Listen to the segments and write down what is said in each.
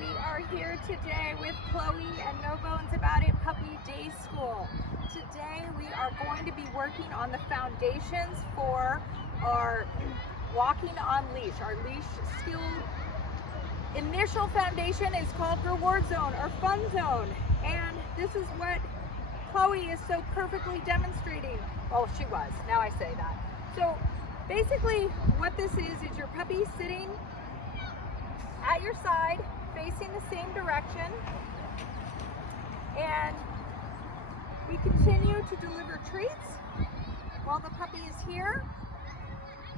We are here today with Chloe and No Bones About It Puppy Day School. Today we are going to be working on the foundations for our walking on leash. Our leash skill initial foundation is called Reward Zone or Fun Zone. And this is what Chloe is so perfectly demonstrating. Well, she was, now I say that. So basically what this is your puppy sitting at your side, facing the same direction, and we continue to deliver treats while the puppy is here,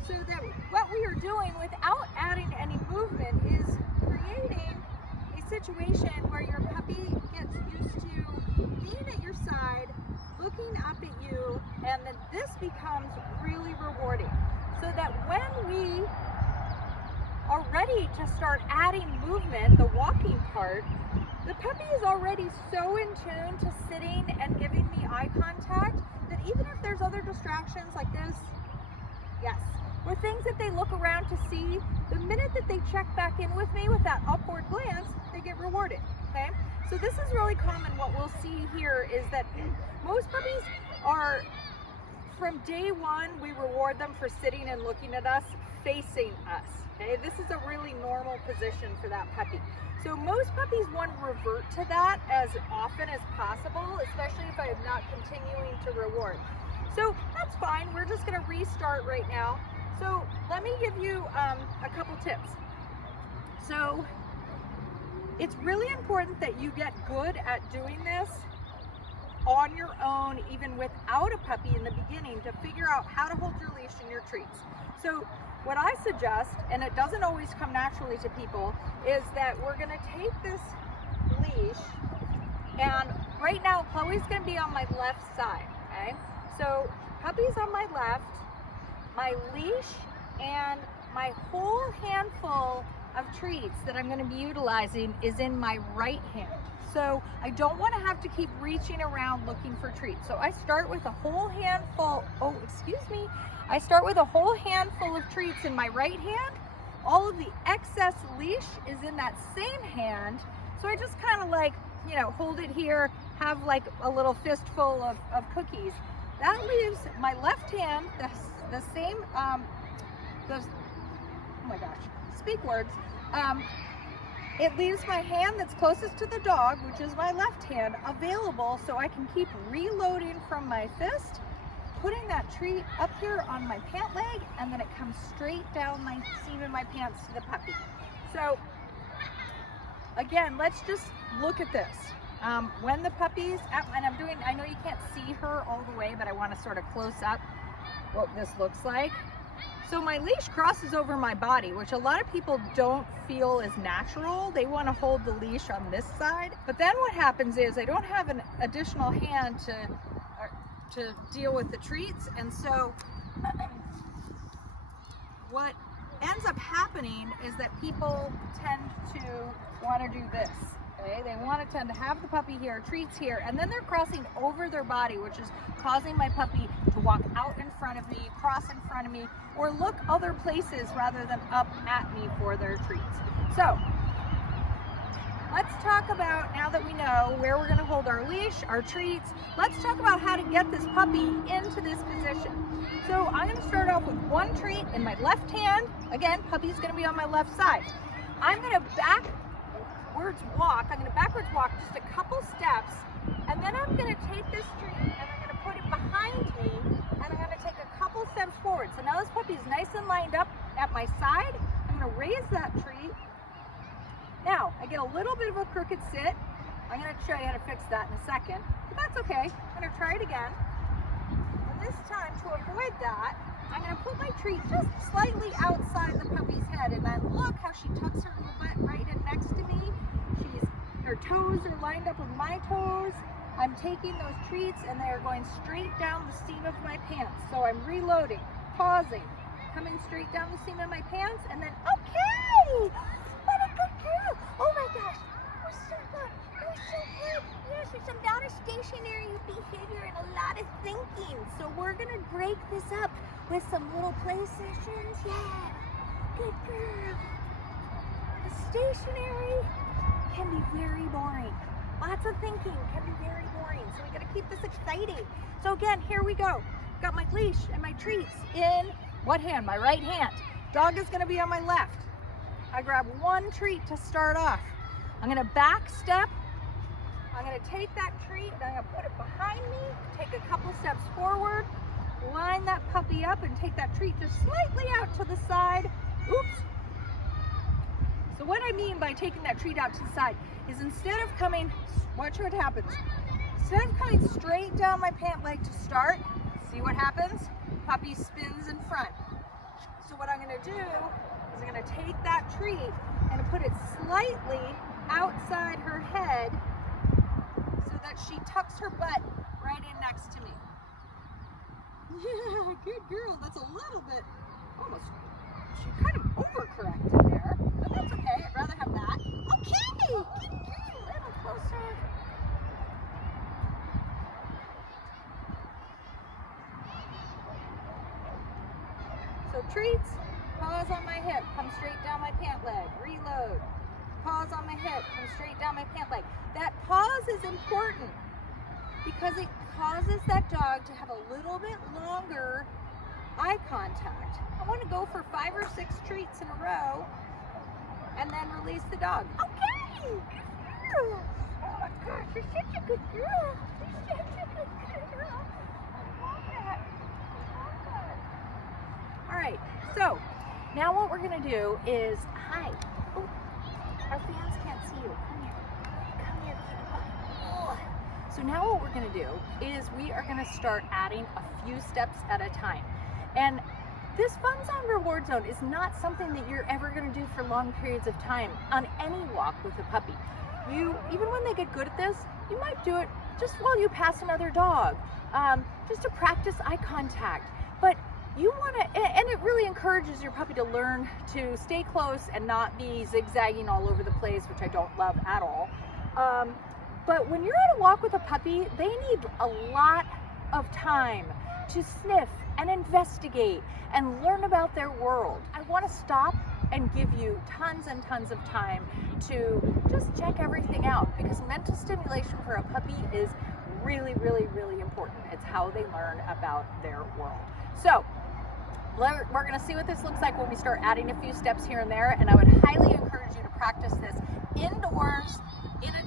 so that what we are doing without adding any movement is creating a situation where your puppy gets used to being at your side, looking up at you, and then this becomes really rewarding, so that when we are ready to start adding movement, the walking part, the puppy is already so in tune to sitting and giving me eye contact that even if there's other distractions like this, yes, or things that they look around to see, the minute that they check back in with me with that upward glance, they get rewarded, okay? So this is really common. What we'll see here is that most puppies are, from day one, we reward them for sitting and looking at us, facing us. Okay, this is a really normal position for that puppy. So most puppies want to revert to that as often as possible, especially if I am not continuing to reward. So that's fine. We're just going to restart right now. So let me give you a couple tips. So it's really important that you get good at doing this on your own, even without a puppy in the beginning, to figure out how to hold your leash and your treats. So what I suggest, and it doesn't always come naturally to people, is that we're going to take this leash, and right now Chloe's going to be on my left side, okay? So puppy's on my left, my leash and my whole handful of treats that I'm going to be utilizing is in my right hand. So I don't want to have to keep reaching around looking for treats. So I start with a whole handful, I start with a whole handful of treats in my right hand. All of the excess leash is in that same hand. So I just kind of like, you know, hold it here, have like a little fistful of cookies. That leaves my left hand, the same, oh my gosh, speak words. It leaves my hand that's closest to the dog, which is my left hand, available so I can keep reloading from my fist, putting that treat up here on my pant leg, and then it comes straight down my seam of my pants to the puppy. So again, let's just look at this. When the puppy's at, and I know you can't see her all the way, but I want to sort of close up what this looks like. So my leash crosses over my body, which a lot of people don't feel is natural. They want to hold the leash on this side. But then what happens is I don't have an additional hand to deal with the treats. And so what ends up happening is that people tend to want to do this. Okay? They want to tend to have the puppy here, treats here, and then they're crossing over their body, which is causing my puppy to walk out in front of me, cross in front of me, or look other places rather than up at me for their treats. So let's talk about, now that we know where we're going to hold our leash, our treats, let's talk about how to get this puppy into this position. So I'm going to start off with one treat in my left hand. Again, puppy's going to be on my left side. I'm going to backwards walk just a couple steps, and then I'm going to take this treat and I'm going to put it behind me, and I'm going to take a couple steps forward. So now this puppy is nice and lined up at my side. I'm going to raise that treat. Now I get a little bit of a crooked sit. I'm going to show you how to fix that in a second, but that's okay. I'm going to try it again. And this time, to avoid that, I'm going to put my treat just slightly outside the puppy's head, and then look how she tucks her little butt right in next to me. Her toes are lined up with my toes. I'm taking those treats and they are going straight down the seam of my pants. So I'm reloading, pausing, coming straight down the seam of my pants, and then, okay! What a good girl! Oh my gosh, that was so good! That was so good! Yes, it's a lot of stationary behavior and a lot of thinking. So we're gonna break this up with some little play sessions. Yeah, good girl. The stationary can be very boring. Lots of thinking can be very boring. So we gotta keep this exciting. So again, here we go. Got my leash and my treats in what hand? My right hand. Dog is gonna be on my left. I grab one treat to start off. I'm gonna back step. I'm gonna take that treat and I'm gonna put it behind me, take a couple steps forward, line that puppy up and take that treat just slightly out to the side. Oops. So what I mean by taking that treat out to the side is instead of coming, watch what happens. Instead of coming straight down my pant leg to start, see what happens? Puppy spins in front. So what I'm gonna do is I'm gonna take that treat and put it slightly outside her head so that she tucks her butt right in next to me. Yeah, good girl. That's a little bit, almost, she kind of overcorrected there, but that's okay. I'd rather have that. Okay, good girl. A little closer. So treats, pause on my hip, come straight down my pant leg, reload. Pause on my hip, come straight down my pant leg. That pause is important because it causes that dog to have a little bit longer eye contact. I want to go for 5 or 6 treats in a row and then release the dog. Okay, good girl. Oh my gosh, you're such a good girl. You're such a good girl. I love that. I love that. All right, so now what we're gonna do is, hi. Oh, our fans can't see you. Come here. Come here, kitty pie. Oh. So now what we're gonna do is we are gonna start adding a few steps at a time. And this Fun Zone Reward Zone is not something that you're ever gonna do for long periods of time on any walk with a puppy. Even when they get good at this, you might do it just while you pass another dog, just to practice eye contact. But you wanna, and it really encourages your puppy to learn to stay close and not be zigzagging all over the place, which I don't love at all. But when you're at a walk with a puppy, they need a lot of time to sniff and investigate and learn about their world. I want to stop and give you tons and tons of time to just check everything out, because mental stimulation for a puppy is really, really, really important. It's how they learn about their world. So we're going to see what this looks like when we start adding a few steps here and there, and I would highly encourage you to practice this indoors,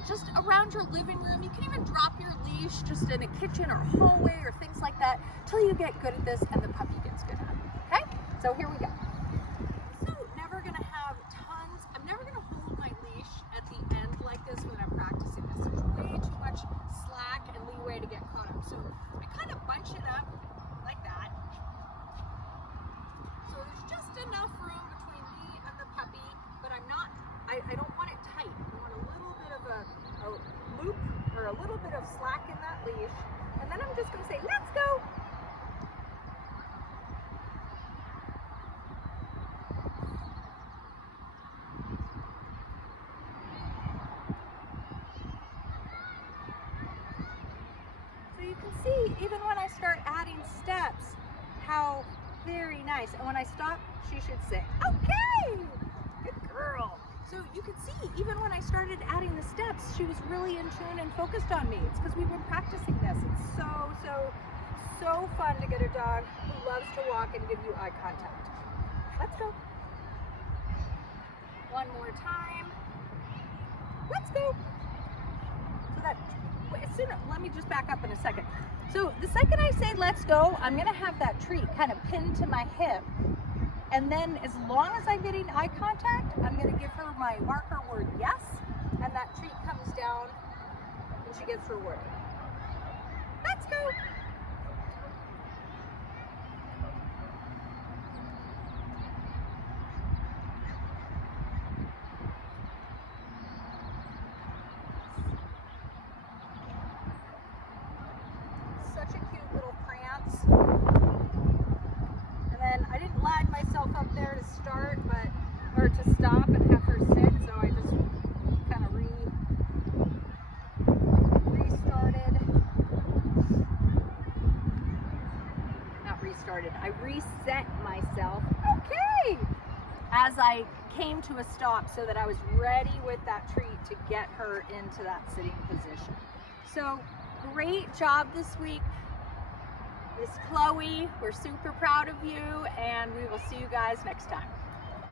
just around your living room. You can even drop your leash just in a kitchen or hallway or things like that till you get good at this and the puppy gets good at it. Okay? So here we go. So never gonna have tons, I'm never gonna hold my leash at the end like this when I'm practicing this. There's way too much slack and leeway to get caught up. So I kind of bunch it up like that. So there's just enough room between me and the puppy, but I don't want it tight. I want a little bit of a loop or a little bit of slack in that leash. And then I'm just going to say, let's go. So you can see, even when I start adding steps, how very nice. And when I stop, she should say, okay, good girl. So you can see, even when I started adding the steps, she was really in tune and focused on me. It's because we've been practicing this. It's so fun to get a dog who loves to walk and give you eye contact. Let's go. One more time. Let's go. So let me just back up in a second. So the second I say let's go, I'm gonna have that treat kind of pinned to my hip. And then as long as I'm getting eye contact, I'm going to give her my marker word yes, and that treat comes down and she gets rewarded. Let's go. Such a cute little prance. And then I didn't lag myself up there to start, or to stop and have her sit, so I just kind of I reset myself, okay, as I came to a stop so that I was ready with that treat to get her into that sitting position. So great job this week, Miss Chloe. We're super proud of you, and we will see you guys next time.